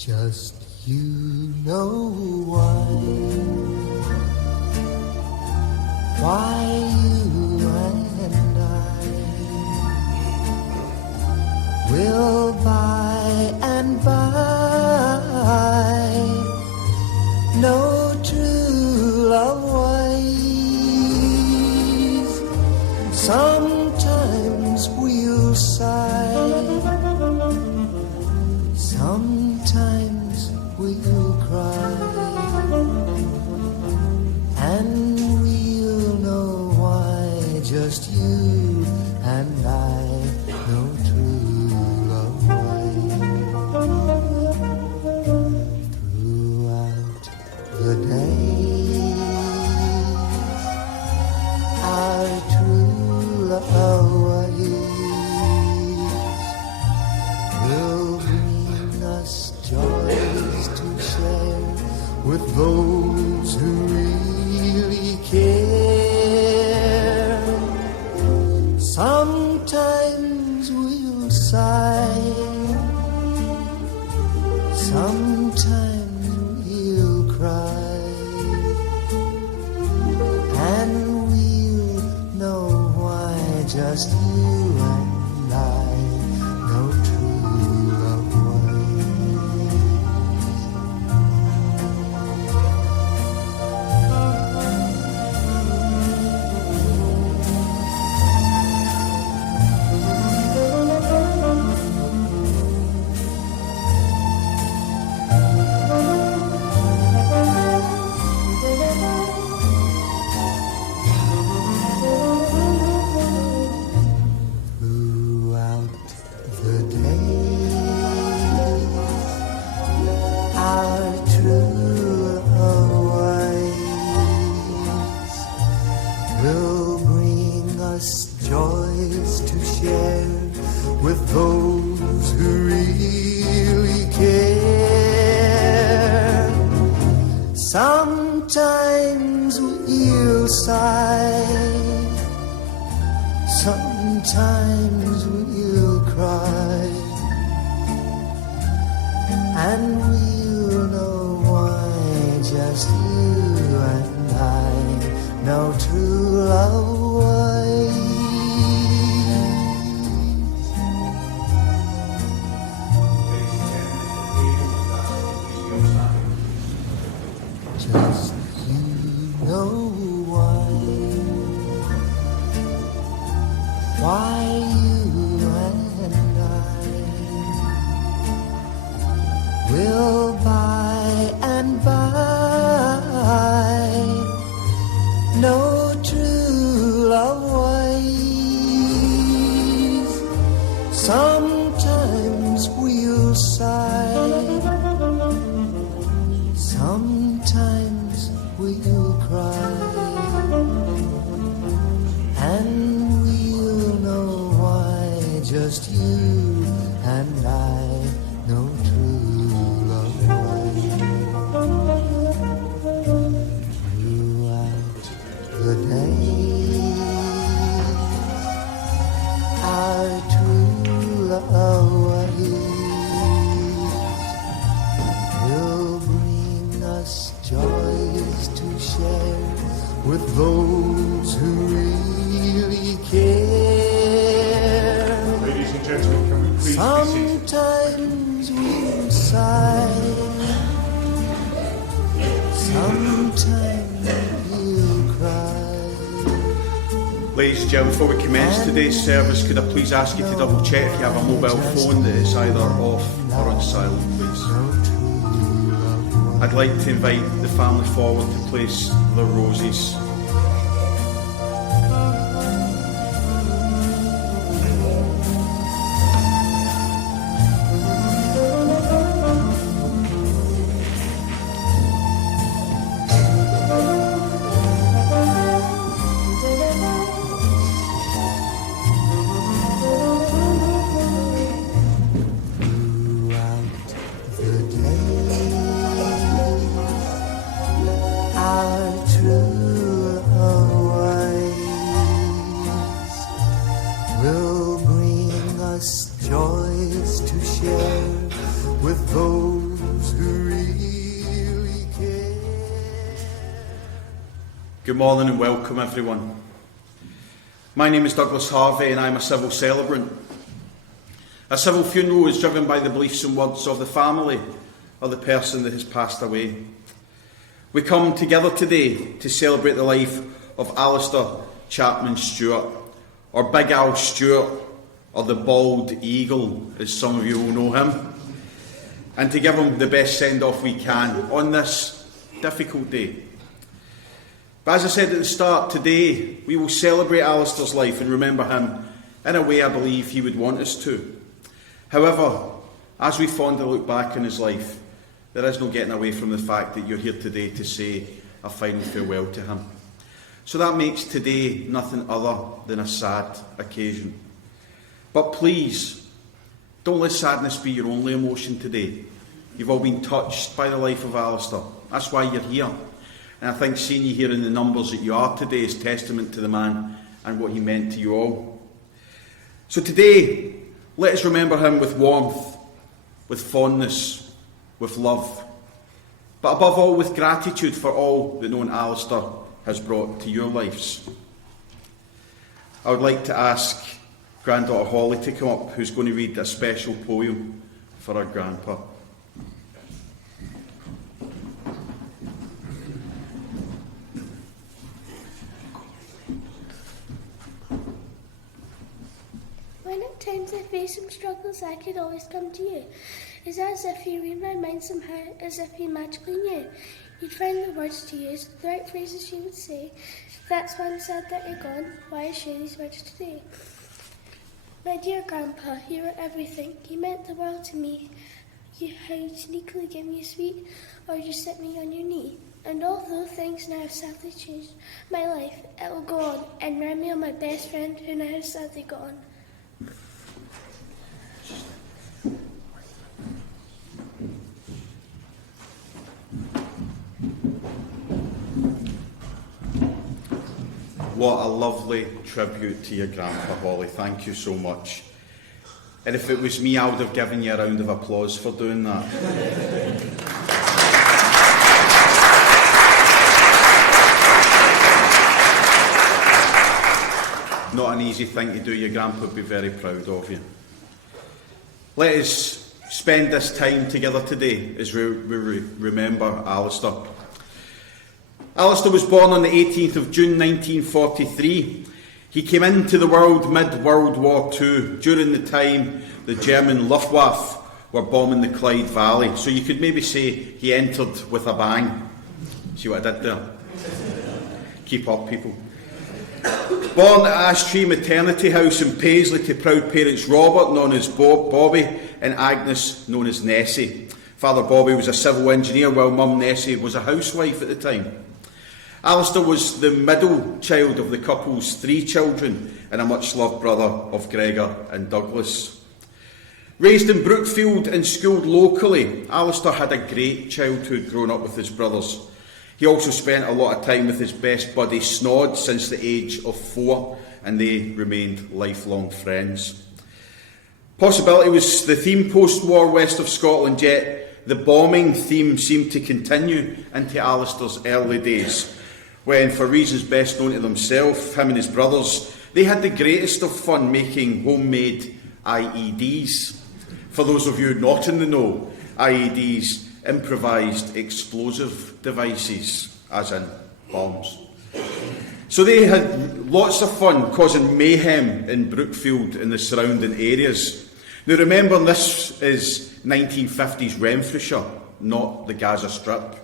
Just you know why you and I will by and by know true love ways. Sometimes we'll sigh, sometimes we'll cry, and we'll know why. Just you and I know true love ways. Throughout the days, our true love ways will bring us joys to share with those who really care. Sometimes we'll sigh, sometimes we'll cry, and we'll know why. Just you and I know true love throughout the days. Our true love ways will bring us joys to share with those who really care. Sometimes we'll sigh, sometimes we'll cry, and we'll know why. Just you and I know true love ways. Just you know why you and I will by and by know true love ways. Sometimes we'll sigh, sometimes we'll cry, and we'll know why. Just you and I know true love ways. Throughout the days, our true love ways will bring us joys to share with those who really care. Ladies and gentlemen, can we please be seated? Sometimes we'll sigh, sometimes we'll cry. Ladies and gentlemen, before we commence today's service, could I please ask you to double check if you have a mobile phone that is either off or on silent, please. I'd like to invite the family forward to place their roses. Joys to share with those Good morning and welcome everyone. My name is Douglas Harvey and I'm a civil celebrant. A civil funeral is driven by the beliefs and words of the family of the person that has passed away. We come together today to celebrate the life of Alistair Chapman Stewart, or Big Al Stewart, or the Bald Eagle, as some of you will know him, and to give him the best send-off we can on this difficult day. But as I said at the start, today we will celebrate Alistair's life and remember him in a way I believe he would want us to. However, as we fondly look back on his life, there is no getting away from the fact that you're here today to say a final farewell to him. So that makes today nothing other than a sad occasion. But please, don't let sadness be your only emotion today. You've all been touched by the life of Alistair. That's why you're here. And I think seeing you here in the numbers that you are today is testament to the man and what he meant to you all. So today, let us remember him with warmth, with fondness, with love, but above all with gratitude for all that knowing Alistair has brought to your lives. I would like to ask granddaughter Holly to come up, who's going to read a special poem for her grandpa. When at times I face some struggles, I could always come to you. It's as if you read my mind somehow, as if you magically knew. You'd find the words to use, the right phrases you would say. That's why I'm sad that you're gone, why I share these words today. My dear Grandpa, you were everything. You meant the world to me. How you sneakily give me a sweet, or you set me on your knee. And although things now have sadly changed my life, it will go on and remind me of my best friend who now has sadly gone. What a lovely tribute to your grandpa, Holly. Thank you so much. And if it was me, I would have given you a round of applause for doing that. Not an easy thing to do. Your grandpa would be very proud of you. Let us spend this time together today as we remember Alistair. Alistair was born on the 18th of June 1943. He came into the world mid-World War II, during the time the German Luftwaffe were bombing the Clyde Valley. So you could maybe say he entered with a bang. See what I did there? Keep up, people. Born at Ash Tree Maternity House in Paisley to proud parents Robert, known as Bobby, and Agnes, known as Nessie. Father Bobby was a civil engineer, while Mum Nessie was a housewife at the time. Alistair was the middle child of the couple's 3 children and a much-loved brother of Gregor and Douglas. Raised in Brookfield and schooled locally, Alistair had a great childhood growing up with his brothers. He also spent a lot of time with his best buddy Snod since the age of 4, and they remained lifelong friends. Possibility was the theme post-war west of Scotland, yet the bombing theme seemed to continue into Alistair's early days, when, for reasons best known to themselves, him and his brothers, they had the greatest of fun making homemade IEDs. For those of you not in the know, IEDs, improvised explosive devices, as in bombs. So they had lots of fun causing mayhem in Brookfield and the surrounding areas. Now remember, this is 1950s Renfrewshire, not the Gaza Strip.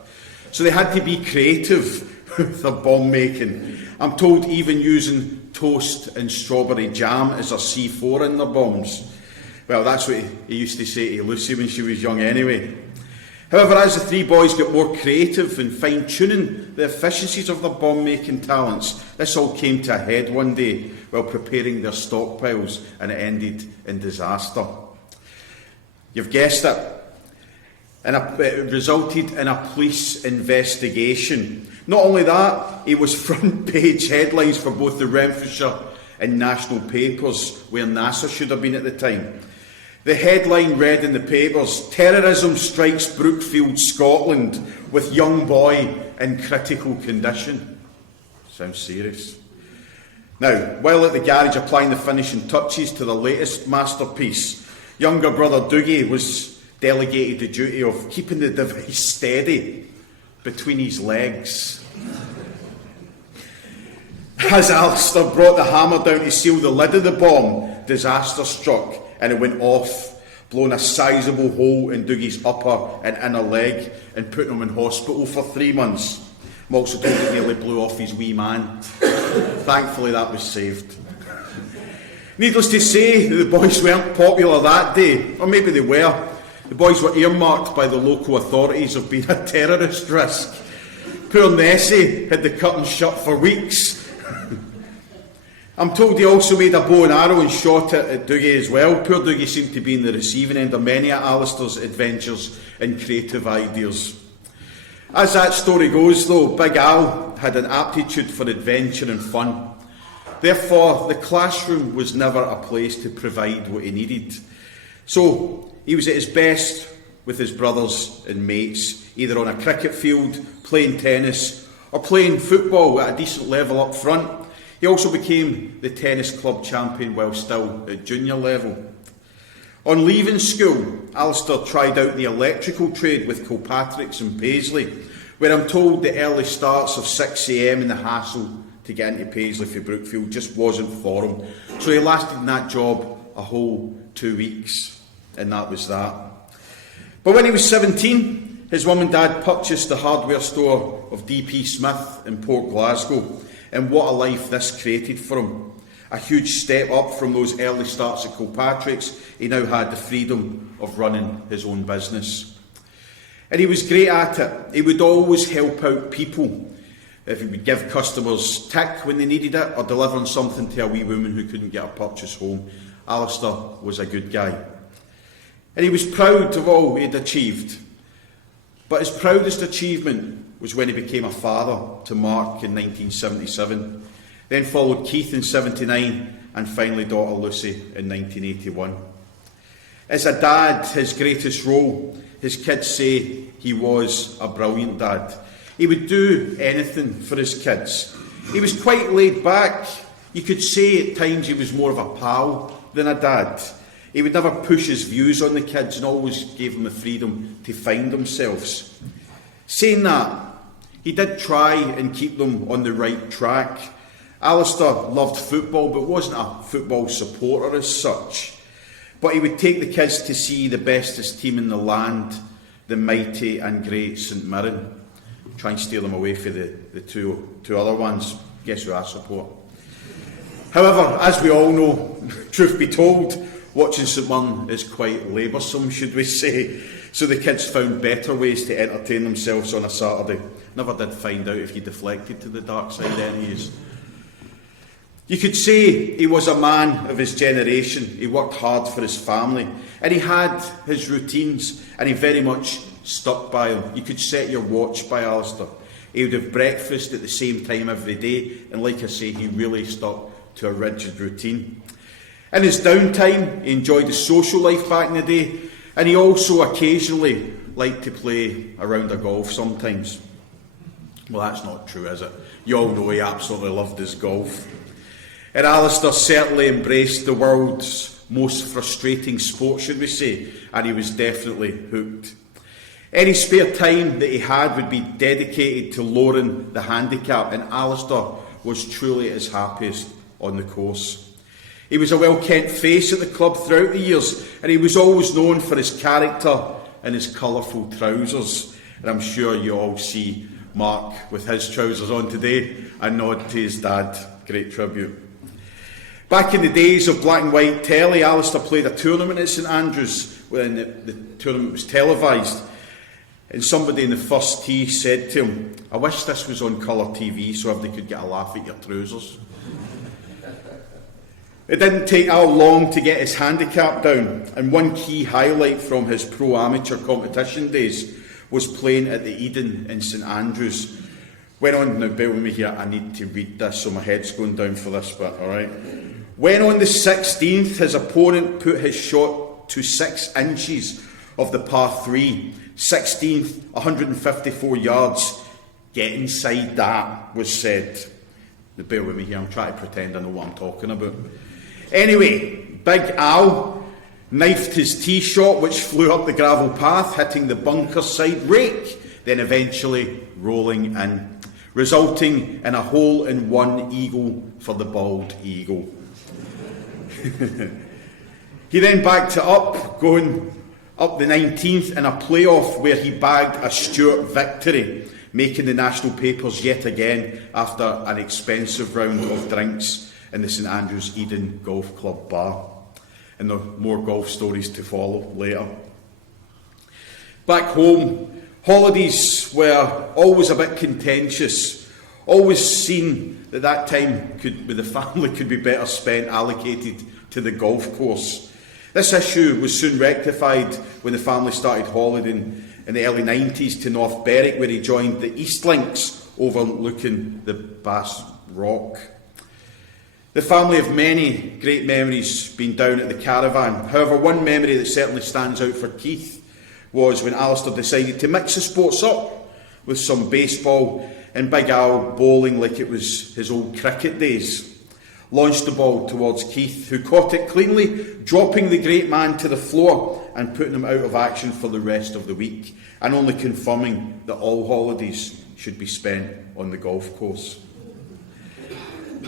So they had to be creative with their bomb making. I'm told even using toast and strawberry jam as a C4 in their bombs. Well, that's what he used to say to Lucy when she was young anyway. However, as the 3 boys got more creative in fine-tuning the efficiencies of their bomb-making talents, this all came to a head one day while preparing their stockpiles, and it ended in disaster. You've guessed it. And it resulted in a police investigation. Not only that, it was front-page headlines for both the Renfrewshire and national papers, where NASA should have been at the time. The headline read in the papers, "Terrorism strikes Brookfield, Scotland, with young boy in critical condition." Sounds serious. Now, while at the garage applying the finishing touches to the latest masterpiece, younger brother Dougie was delegated the duty of keeping the device steady between his legs. As Alistair brought the hammer down to seal the lid of the bomb, disaster struck and it went off, blowing a sizable hole in Dougie's upper and inner leg and putting him in hospital for 3 months. I'm also told he nearly blew off his wee man. Thankfully that was saved. Needless to say, the boys weren't popular that day, or maybe they were. The boys were earmarked by the local authorities of being a terrorist risk. Poor Nessie had the curtains shut for weeks. I'm told he also made a bow and arrow and shot it at Dougie as well. Poor Dougie seemed to be in the receiving end of many of Alistair's adventures and creative ideas. As that story goes though, Big Al had an aptitude for adventure and fun. Therefore, the classroom was never a place to provide what he needed. So, he was at his best with his brothers and mates, either on a cricket field, playing tennis, or playing football at a decent level up front. He also became the tennis club champion while still at junior level. On leaving school, Alistair tried out the electrical trade with Kilpatrick's in Paisley, where I'm told the early starts of 6 a.m. and the hassle to get into Paisley for Brookfield just wasn't for him. So he lasted in that job a whole 2 weeks, and that was that. But when he was 17, his mum and dad purchased the hardware store of D.P. Smith in Port Glasgow, and what a life this created for him. A huge step up from those early starts at Kilpatrick's. He now had the freedom of running his own business. And he was great at it. He would always help out people. If he would give customers tick when they needed it, or delivering something to a wee woman who couldn't get a purchase home, Alistair was a good guy. And he was proud of all he'd achieved. But his proudest achievement was when he became a father to Mark in 1977. Then followed Keith in 79, and finally daughter Lucy in 1981. As a dad, his greatest role, his kids say he was a brilliant dad. He would do anything for his kids. He was quite laid back. You could say at times he was more of a pal than a dad. He would never push his views on the kids and always gave them the freedom to find themselves. Saying that, he did try and keep them on the right track. Alistair loved football, but wasn't a football supporter as such. But he would take the kids to see the bestest team in the land, the mighty and great St Mirren. Try and steer them away for the two other ones. Guess who I support? However, as we all know, truth be told, watching St Mirren is quite laboursome, should we say. So the kids found better ways to entertain themselves on a Saturday. Never did find out if he deflected to the dark side anyways. You could say he was a man of his generation. He worked hard for his family, and he had his routines, and he very much stuck by them. You could set your watch by Alistair. He would have breakfast at the same time every day, and like I say, he really stuck to a rigid routine. In his downtime, he enjoyed his social life back in the day, and he also occasionally liked to play a round of golf sometimes. Well, that's not true, is it? You all know he absolutely loved his golf. And Alistair certainly embraced the world's most frustrating sport, should we say, and he was definitely hooked. Any spare time that he had would be dedicated to lowering the handicap, and Alistair was truly at his happiest on the course. He was a well-kent face at the club throughout the years, and he was always known for his character and his colourful trousers. And I'm sure you all see Mark with his trousers on today, a nod to his dad. Great tribute. Back in the days of black and white telly, Alistair played a tournament at St Andrews when the tournament was televised. And somebody in the first tee said to him, "I wish this was on colour TV so everybody could get a laugh at your trousers." It didn't take Al long to get his handicap down, and one key highlight from his pro-amateur competition days was playing at the Eden in St Andrews. Went on, now bear with me here, I need to read this so my head's going down for this bit, alright? When on the 16th, his opponent put his shot to 6 inches of the par 3, 16th, 154 yards. Get inside that, was said. Bear with me here, I'm trying to pretend I know what I'm talking about. Anyway, Big Al knifed his tee shot, which flew up the gravel path, hitting the bunker side rake, then eventually rolling in, resulting in a hole-in-one eagle for the bald eagle. He then backed it up, going up the 19th in a playoff where he bagged a Stewart victory, making the national papers yet again after an expensive round of drinks in the St Andrews Eden Golf Club bar. And there are more golf stories to follow later. Back home, holidays were always a bit contentious, always seen that time with the family could be better spent allocated to the golf course. This issue was soon rectified when the family started holidaying in the early 90s to North Berwick, where he joined the East Links overlooking the Bass Rock. The family have many great memories being down at the caravan. However, one memory that certainly stands out for Keith was when Alistair decided to mix the sports up with some baseball and Big Al bowling like it was his old cricket days. Launched the ball towards Keith, who caught it cleanly, dropping the great man to the floor and putting him out of action for the rest of the week, and only confirming that all holidays should be spent on the golf course.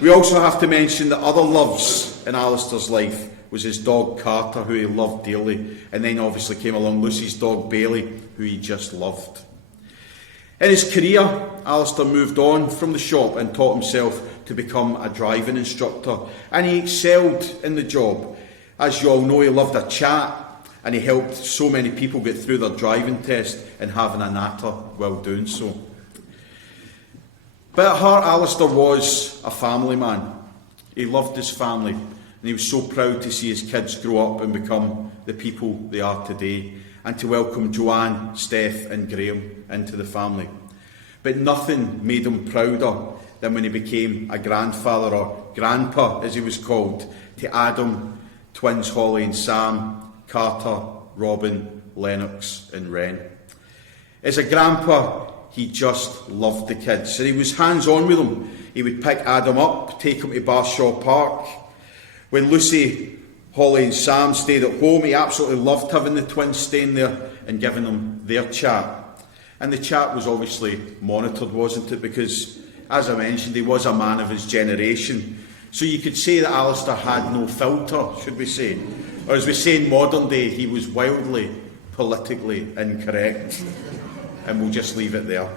We also have to mention that other loves in Alistair's life was his dog Carter, who he loved dearly, and then obviously came along Lucy's dog Bailey, who he just loved. In his career, Alistair moved on from the shop and taught himself to become a driving instructor, and he excelled in the job. As you all know, he loved a chat, and he helped so many people get through their driving test and having a natter while doing so. But at heart, Alistair was a family man. He loved his family, and he was so proud to see his kids grow up and become the people they are today, and to welcome Joanne, Steph and Graham into the family. But nothing made him prouder than when he became a grandfather, or grandpa as he was called, to Adam, twins Holly and Sam, Carter, Robin, Lennox and Wren. As a grandpa, he just loved the kids, and he was hands-on with them. He would pick Adam up, take him to Barshaw Park. When Lucy, Holly and Sam stayed at home, he absolutely loved having the twins staying there and giving them their chat. And the chat was obviously monitored, wasn't it? Because, as I mentioned, he was a man of his generation. So you could say that Alistair had no filter, should we say? Or as we say in modern day, he was wildly politically incorrect. And we'll just leave it there.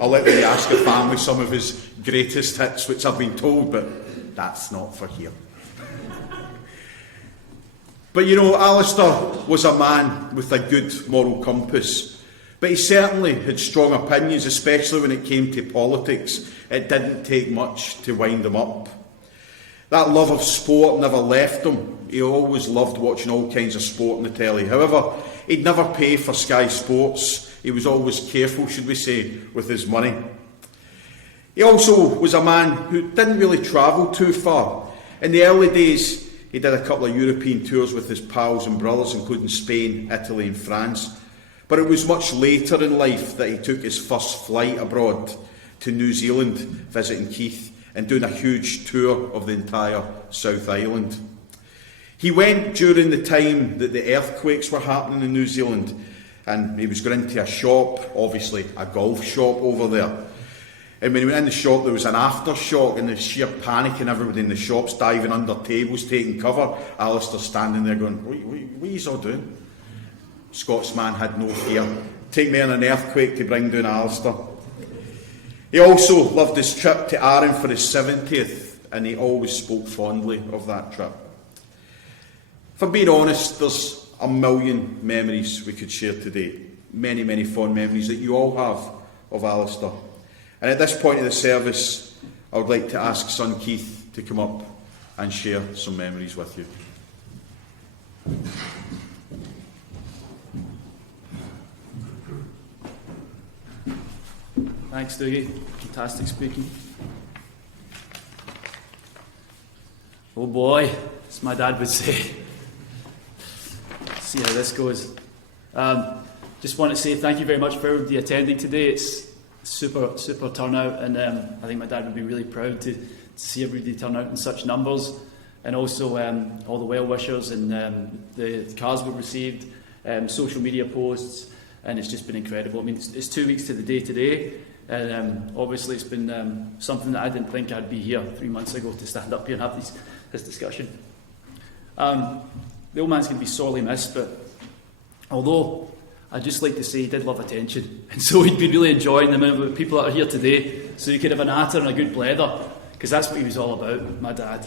I'll let me ask the family some of his greatest hits, which I've been told, but that's not for here. But you know, Alistair was a man with a good moral compass. But he certainly had strong opinions, especially when it came to politics. It didn't take much to wind him up. That love of sport never left him. He always loved watching all kinds of sport on the telly. However, he'd never pay for Sky Sports. He was always careful, should we say, with his money. He also was a man who didn't really travel too far. In the early days, he did a couple of European tours with his pals and brothers, including Spain, Italy and France. But it was much later in life that he took his first flight abroad to New Zealand, visiting Keith and doing a huge tour of the entire South Island. He went during the time that the earthquakes were happening in New Zealand, and he was going into a shop, obviously a golf shop over there. And when he went in the shop, there was an aftershock, and the sheer panic and everybody in the shops diving under tables, taking cover. Alistair standing there going, what are you all doing? Scotsman had no fear. Take me on an earthquake to bring down Alistair. He also loved his trip to Arran for his 70th, and he always spoke fondly of that trip. If I'm being honest, there's a million memories we could share today. Many, many fond memories that you all have of Alistair. And at this point of the service, I would like to ask son Keith to come up and share some memories with you. Thanks, Dougie. Fantastic speaking. Oh boy, as my dad would say. See how this goes. Just want to say thank you very much for everybody attending today. It's super turnout, and I think my dad would be really proud to see everybody turn out in such numbers, and also all the well-wishers and the cards we've received, social media posts, and it's just been incredible. I mean, it's 2 weeks to the day today, and obviously it's been something that I didn't think I'd be here 3 months ago to stand up here and have this discussion. The old man's going to be sorely missed, but although I'd just like to say he did love attention, and so he'd be really enjoying the amount of people that are here today, so he could have a natter and a good blether, because that's what he was all about, my dad.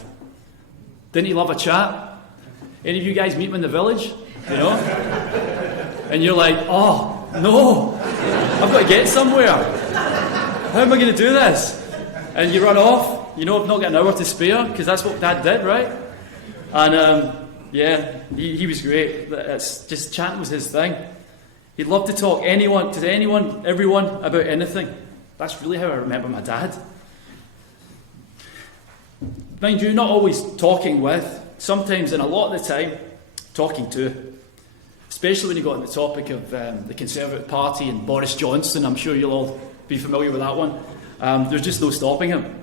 Didn't he love a chat? Any of you guys meet him in the village, you know? And you're like, oh, no, I've got to get somewhere. How am I going to do this? And you run off, you know, I've not got an hour to spare, because that's what Dad did, right? And yeah, he was great. It's just chatting was his thing. He'd love to talk to anyone, everyone about anything. That's really how I remember my dad. Mind you, not always talking with, sometimes and a lot of the time, talking to. Especially when you got on the topic of the Conservative Party and Boris Johnson. I'm sure you'll all be familiar with that one. There's just no stopping him.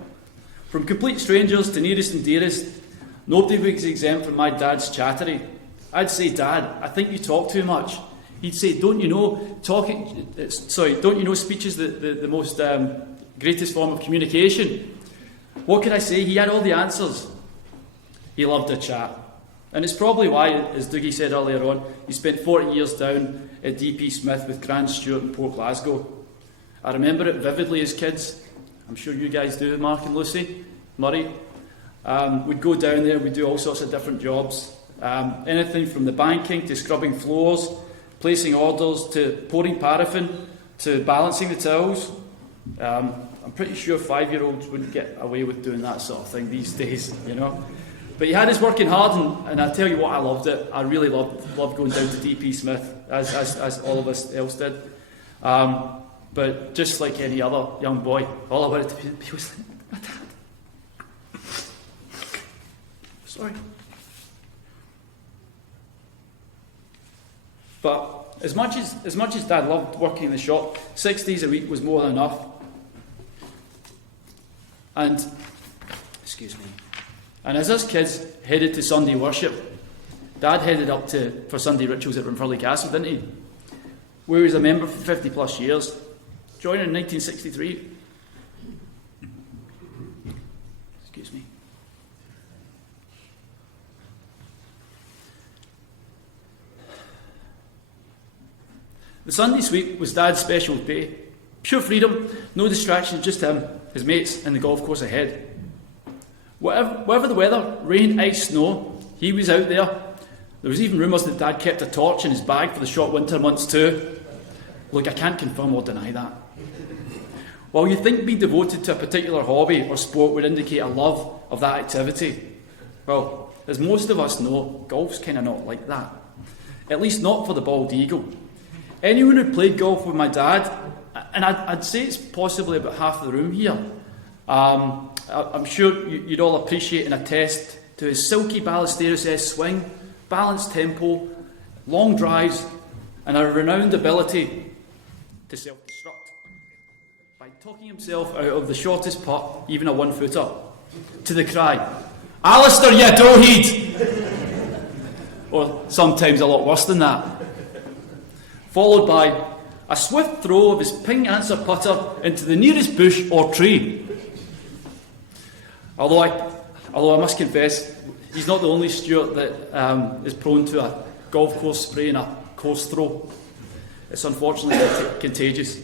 From complete strangers to nearest and dearest, nobody was exempt from my dad's chattery. I'd say, Dad, I think you talk too much. He'd say, don't you know speech is the most greatest form of communication? What could I say? He had all the answers. He loved a chat. And it's probably why, as Dougie said earlier on, he spent 40 years down at DP Smith with Cran Stewart in Port Glasgow. I remember it vividly as kids. I'm sure you guys do, Mark and Lucy, Murray. We'd go down there, we'd do all sorts of different jobs. Anything from the banking to scrubbing floors, placing orders, to pouring paraffin, to balancing the towels. I'm pretty sure 5-year-olds wouldn't get away with doing that sort of thing these days, you know. But he had his working hard, and I tell you what, I loved it. I really loved going down to DP Smith, as all of us else did. But just like any other young boy, all I wanted to be was like, my dad. Sorry. But as much as Dad loved working in the shop, 6 days a week was more than enough. And, excuse me, and as us kids headed to Sunday worship, Dad headed up for Sunday rituals at Runfurley Castle, didn't he? Where he was a member for 50 plus years, joining in 1963. Excuse me. The Sunday sweep was Dad's special day. Pure freedom, no distractions, just him, his mates, and the golf course ahead. Whatever the weather, rain, ice, snow, he was out there. There was even rumours that Dad kept a torch in his bag for the short winter months too. Look, I can't confirm or deny that. While you think being devoted to a particular hobby or sport would indicate a love of that activity, well, as most of us know, golf's kind of not like that. At least not for the bald eagle. Anyone who played golf with my dad, and I'd say it's possibly about half the room here, I'm sure you'd all appreciate and attest to his silky Ballesteros-esque swing, balanced tempo, long drives, and a renowned ability to self-destruct by talking himself out of the shortest putt, even a one-footer, to the cry, "Alistair, you doughead!" Or sometimes a lot worse than that. Followed by a swift throw of his ping answer putter into the nearest bush or tree. Although I must confess, he's not the only Stewart that is prone to a golf course spray and a course throw. It's unfortunately contagious.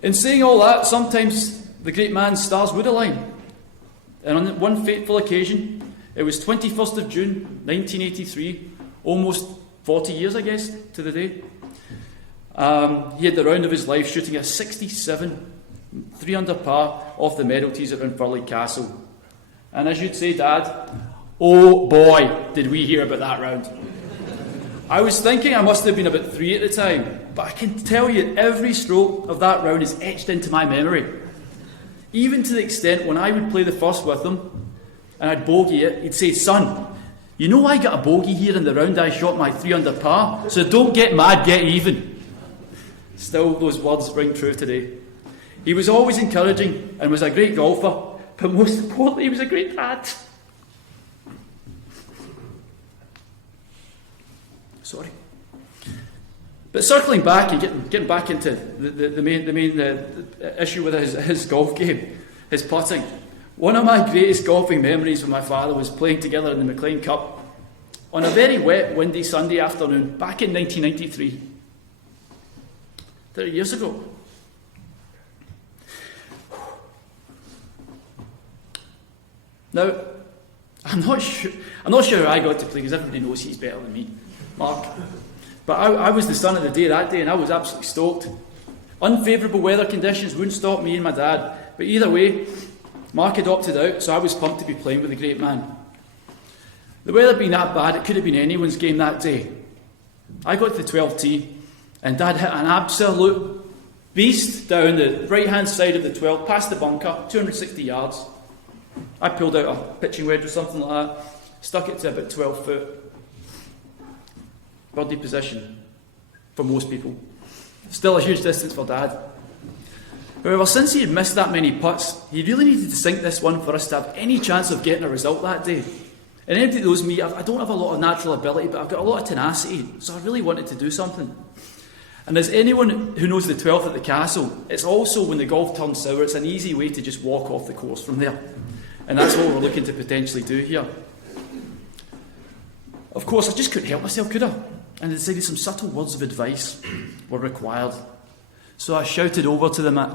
In saying all that, sometimes the great man's stars would align. And on one fateful occasion, it was 21st of June, 1983, almost 40 years, I guess, to the day. He had the round of his life shooting a 67, 3 under par off the Medalties at Runfurley Castle. And as you'd say, Dad, oh boy, did we hear about that round. I was thinking I must have been about 3 at the time, but I can tell you every stroke of that round is etched into my memory. Even to the extent when I would play the first with him, and I'd bogey it, he'd say, "Son, you know I got a bogey here in the round I shot my 3 under par, so don't get mad, get even." Still, those words ring true today. He was always encouraging and was a great golfer, but most importantly, he was a great dad. Sorry. But circling back and getting back into the main issue with his golf game, his putting. One of my greatest golfing memories with my father was playing together in the McLean Cup on a very wet, windy Sunday afternoon back in 1993. 30 years ago. Now, I'm not sure how I got to play, because everybody knows he's better than me, Mark. But I was the son of the day that day, and I was absolutely stoked. Unfavourable weather conditions wouldn't stop me and my dad. But either way, Mark had opted out, so I was pumped to be playing with the great man. The weather being that bad, it could have been anyone's game that day. I got to the 12th tee, and Dad hit an absolute beast down the right-hand side of the 12, past the bunker, 260 yards. I pulled out a pitching wedge or something like that, stuck it to about 12 foot. Birdie position for most people. Still a huge distance for Dad. However, since he had missed that many putts, he really needed to sink this one for us to have any chance of getting a result that day. And anybody that knows me, I don't have a lot of natural ability, but I've got a lot of tenacity, so I really wanted to do something. And as anyone who knows the 12th at the Castle, it's also, when the golf turns sour, it's an easy way to just walk off the course from there. And that's what we're looking to potentially do here. Of course, I just couldn't help myself, could I? And I decided some subtle words of advice were required. So I shouted over to the man.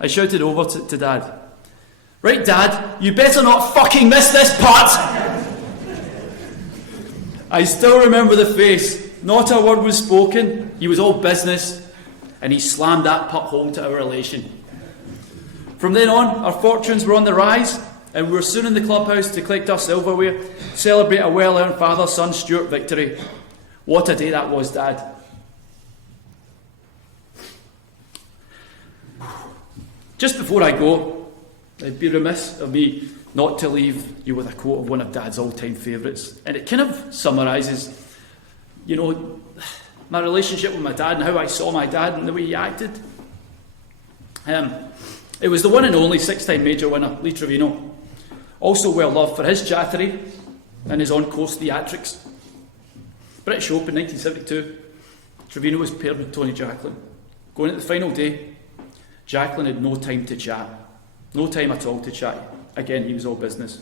I shouted over to Dad. Right, Dad, you better not fucking miss this putt! I still remember the face. Not a word was spoken. He was all business, and he slammed that putt home to our relation. From then on, our fortunes were on the rise, and we were soon in the clubhouse to collect our silverware, celebrate a well-earned father-son Stewart victory. What a day that was, Dad. Just before I go, it'd be remiss of me not to leave you with a quote of one of Dad's all-time favourites. And it kind of summarises, my relationship with my dad and how I saw my dad and the way he acted. It was the one and only six-time major winner, Lee Trevino, also well loved for his chattery and his on-course theatrics. British Open 1972, Trevino was paired with Tony Jacklin. Going at the final day, Jacklin had no time to chat. No time at all to chat. Again, he was all business.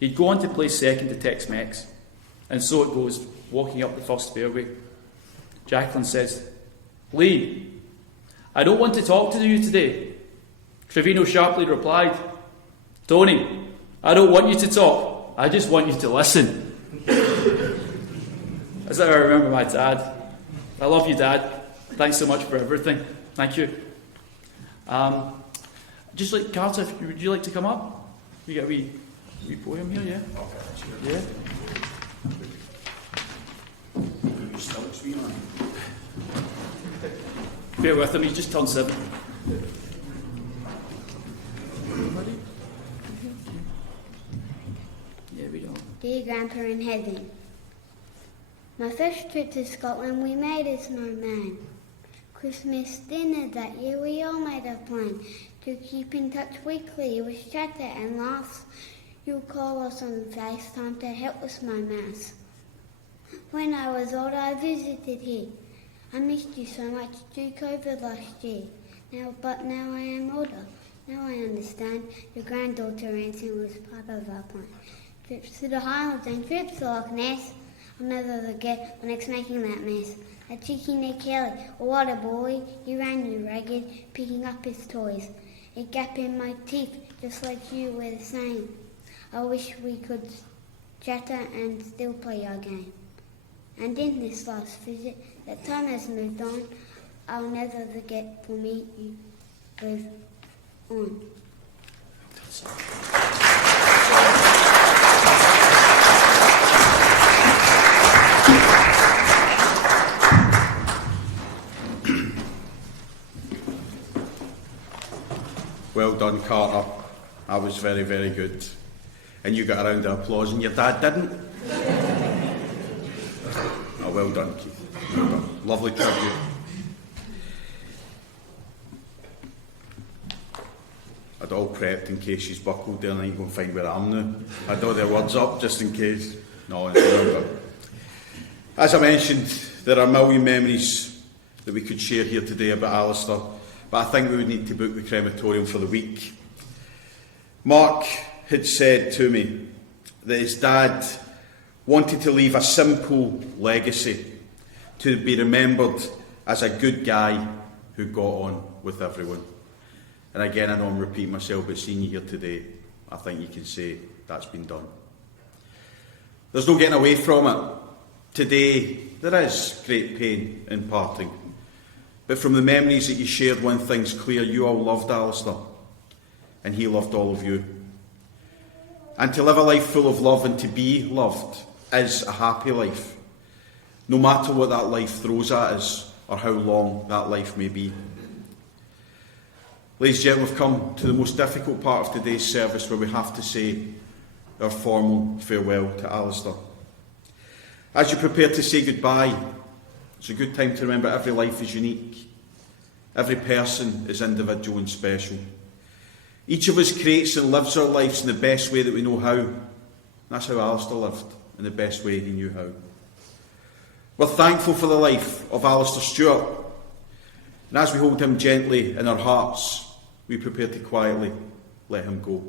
He'd go on to play second to Tex-Mex. And so it goes, walking up the first fairway. Jacklin says, "Lee, I don't want to talk to you today." Trevino sharply replied, "Tony, I don't want you to talk. I just want you to listen." That's how I remember my dad. I love you, Dad. Thanks so much for everything. Thank you. Just like Carter, would you like to come up? We get a wee poem here, yeah? Yeah. Bear with him, he's just turned 7. There we go. Dear Grandpa in heaven, my first trip to Scotland we made as no man. Christmas dinner that year we all made a plan to keep in touch weekly with chatter and laughs. You'll call us on FaceTime to help with my maths. When I was older I visited here. I missed you so much due COVID last year. But now I am older. Now I understand your granddaughter Anson was part of our plan. Trips to the Highlands and trips to Loch Ness. I'll never forget when ex making that mess. A cheeky Nick Kelly, what a boy. He ran you ragged, picking up his toys. A gap in my teeth, just like you were the same. I wish we could chatter and still play our game. And in this last visit, that time has moved on. I'll never forget for me you live on. Well done, Carter. That was very, very good. And you got a round of applause and your dad didn't? Oh, well done, Keith. Well done. Lovely tribute. I'd all prepped in case she's buckled there and I need to go and find where I am now. I'd all their words up just in case. No, as I mentioned, there are a million memories that we could share here today about Alistair, but I think we would need to book the crematorium for the week. Mark had said to me that his dad wanted to leave a simple legacy, to be remembered as a good guy who got on with everyone. And again, I know I'm repeating myself, but seeing you here today, I think you can say that's been done. There's no getting away from it. Today, there is great pain in parting. But from the memories that you shared, one thing's clear: you all loved Alistair, and he loved all of you. And to live a life full of love and to be loved is a happy life, no matter what that life throws at us or how long that life may be. Ladies and gentlemen, we've come to the most difficult part of today's service, where we have to say our formal farewell to Alistair. As you prepare to say goodbye, it's a good time to remember every life is unique. Every person is individual and special. Each of us creates and lives our lives in the best way that we know how. That's how Alistair lived, in the best way he knew how. We're thankful for the life of Alistair Stewart. And as we hold him gently in our hearts, we prepare to quietly let him go.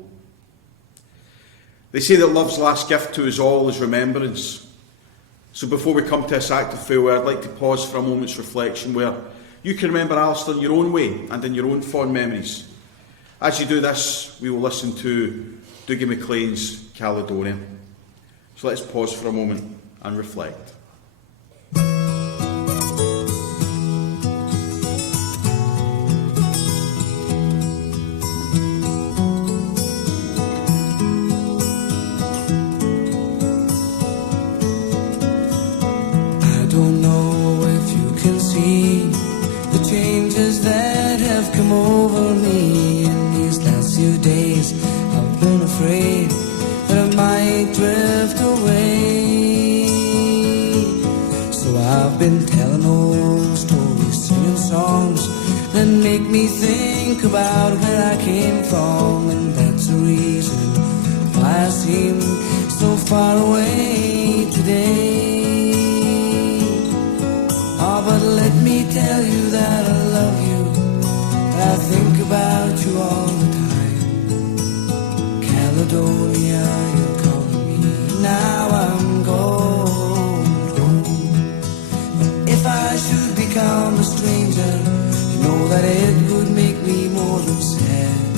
They say that love's last gift to us all is remembrance. So before we come to this act of farewell, I'd like to pause for a moment's reflection where you can remember Alistair in your own way and in your own fond memories. As you do this, we will listen to Dougie MacLean's Caledonia. So let's pause for a moment and reflect. Over me in these last few days, I've been afraid that I might drift away. So I've been telling old stories, singing songs that make me think about where I came from, and that's the reason why I seem so far away today. Oh, but let me tell you that I love you. I think about you all the time. Caledonia, you're calling me. Now I'm going home. But if I should become a stranger, you know that it would make me more than sad.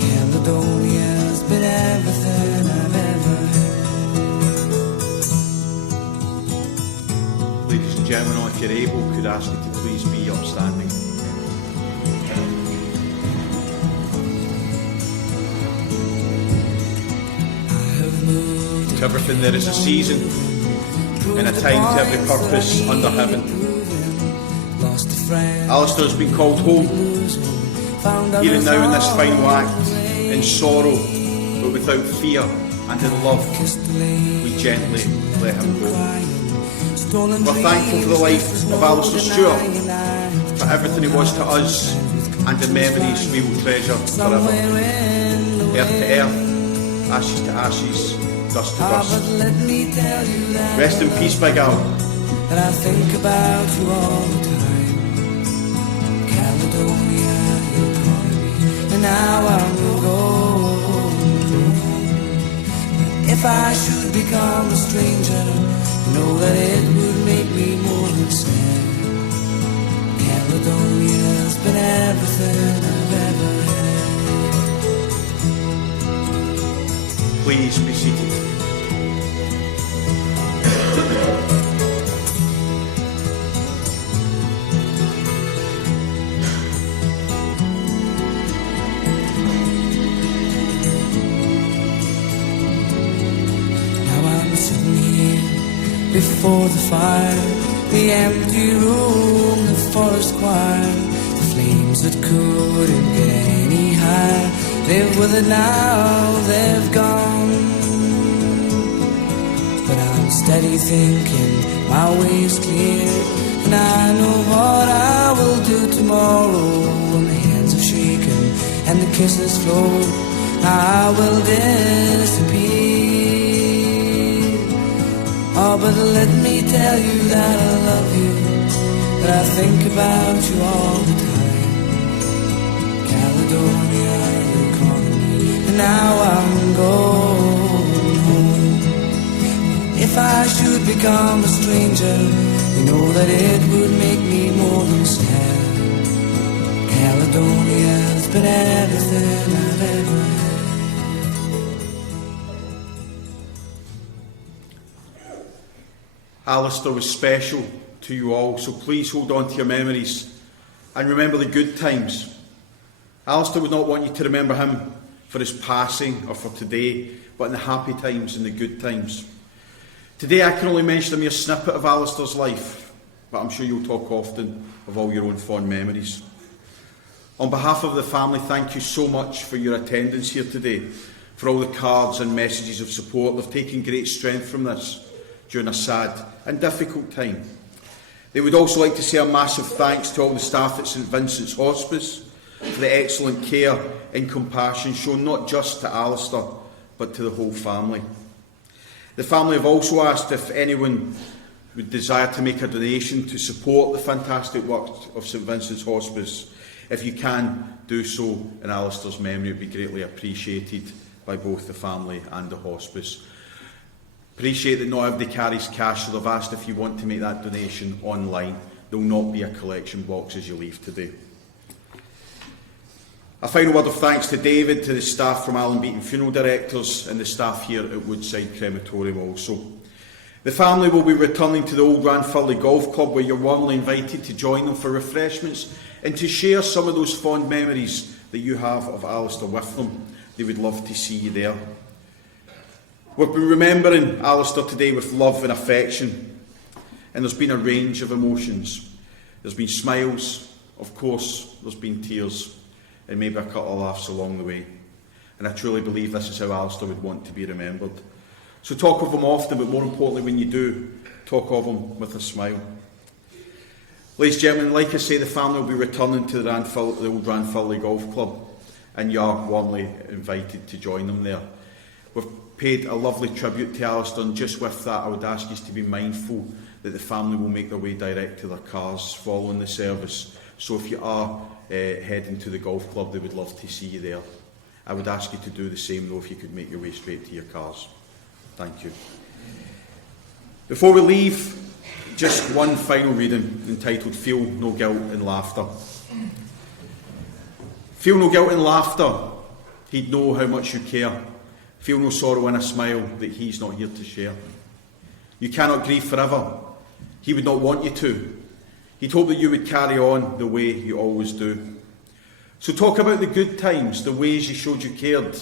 Caledonia's been everything I've ever had. Ladies and gentlemen, if you're able, could I ask you to please be upstanding? To everything there is a season, and a time to every purpose under heaven. Alistair has been called home, here and now in this final act, in sorrow, but without fear, and in love, we gently let him go. We're thankful for the life of Alistair Stewart, for everything he was to us, and the memories we will treasure forever. Earth to earth, ashes to ashes, dust to dust. Rest in peace, my gal. That I think about you all the time. Caledonia, you're calling me, and now I'm going. If I should become a stranger, you know that it would make me more than sad. Caledonia's been everything I've ever had. Please be seated. Before the fire, the empty room, the forest choir, the flames that couldn't get any higher, they've withered now, they've gone. But I'm steady thinking, my way's clear, and I know what I will do tomorrow when the hands are shaken and the kisses flow, I will disappear. Oh, but let me tell you that I love you, that I think about you all the time. Caledonia, you're calling me, and now I'm going home. If I should become a stranger, you know that it would make me more than sad. Caledonia's been everything I've ever had. Alistair was special to you all, so please hold on to your memories and remember the good times. Alistair would not want you to remember him for his passing or for today, but in the happy times and the good times. Today I can only mention a mere snippet of Alistair's life, but I'm sure you'll talk often of all your own fond memories. On behalf of the family, thank you so much for your attendance here today, for all the cards and messages of support. They've taken great strength from this during a sad and difficult time. They would also like to say a massive thanks to all the staff at St Vincent's Hospice for the excellent care and compassion shown not just to Alistair, but to the whole family. The family have also asked if anyone would desire to make a donation to support the fantastic work of St Vincent's Hospice. If you can do so in Alistair's memory, it would be greatly appreciated by both the family and the hospice. Appreciate that not everybody carries cash, so they've asked if you want to make that donation online. There will not be a collection box as you leave today. A final word of thanks to David, to the staff from Allen Beaton Funeral Directors and the staff here at Woodside Crematorium also. The family will be returning to the Old Ranfurly Golf Club, where you're warmly invited to join them for refreshments and to share some of those fond memories that you have of Alistair with them. They would love to see you there. We've been remembering Alistair today with love and affection, and there's been a range of emotions. There's been smiles, of course, there's been tears, and maybe a couple of laughs along the way. And I truly believe this is how Alistair would want to be remembered. So talk of him often, but more importantly, when you do, talk of him with a smile. Ladies and gentlemen, like I say, the family will be returning to the Old Ranfurly Golf Club, and you are warmly invited to join them there. We've paid a lovely tribute to Alistair, and just with that I would ask you to be mindful that the family will make their way direct to their cars following the service. So if you are heading to the golf club, they would love to see you there. I would ask you to do the same though if you could make your way straight to your cars. Thank you. Before we leave, just one final reading entitled Feel No Guilt and Laughter. Feel no guilt and laughter, he'd know how much you care. Feel no sorrow and a smile that he's not here to share. You cannot grieve forever, he would not want you to. He'd hope that you would carry on the way you always do. So talk about the good times, the ways you showed you cared,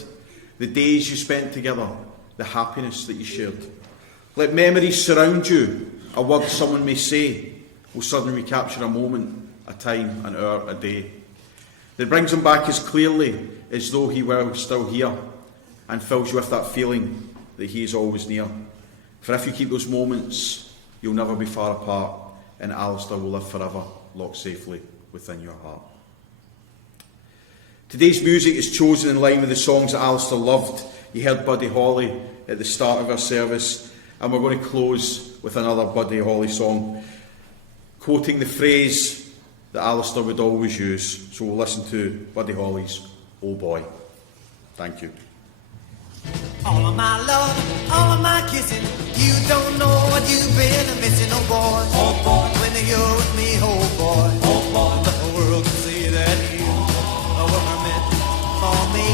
the days you spent together, the happiness that you shared. Let memories surround you. A word someone may say will suddenly recapture a moment, a time, an hour, a day. That brings him back as clearly as though he were still here, and fills you with that feeling that he is always near. For if you keep those moments, you'll never be far apart, and Alistair will live forever, locked safely within your heart. Today's music is chosen in line with the songs that Alistair loved. You heard Buddy Holly at the start of our service, and we're going to close with another Buddy Holly song, quoting the phrase that Alistair would always use. So we'll listen to Buddy Holly's Oh Boy. Thank you. All of my love, all of my kissing, you don't know what you've been missing, oh boy. Oh boy, when you're with me, oh boy. Oh boy, the world can see that you were meant for me.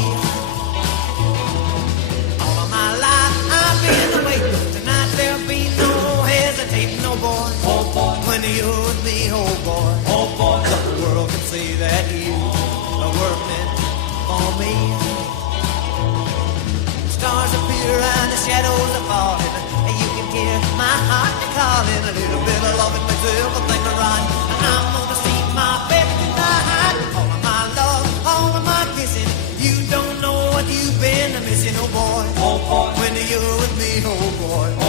All of my life I've been waiting, tonight there'll be no hesitating, oh boy. Oh boy, when you're with me, oh boy. Oh boy, the world can see that you were meant for me. Stars appear and the shadows are falling, and you can hear my heart calling. A little bit of love and makes everything right, and I'm gonna see my baby tonight. All of my love, all of my kissing, you don't know what you've been missing, oh boy. Oh boy, when you're with me, oh boy.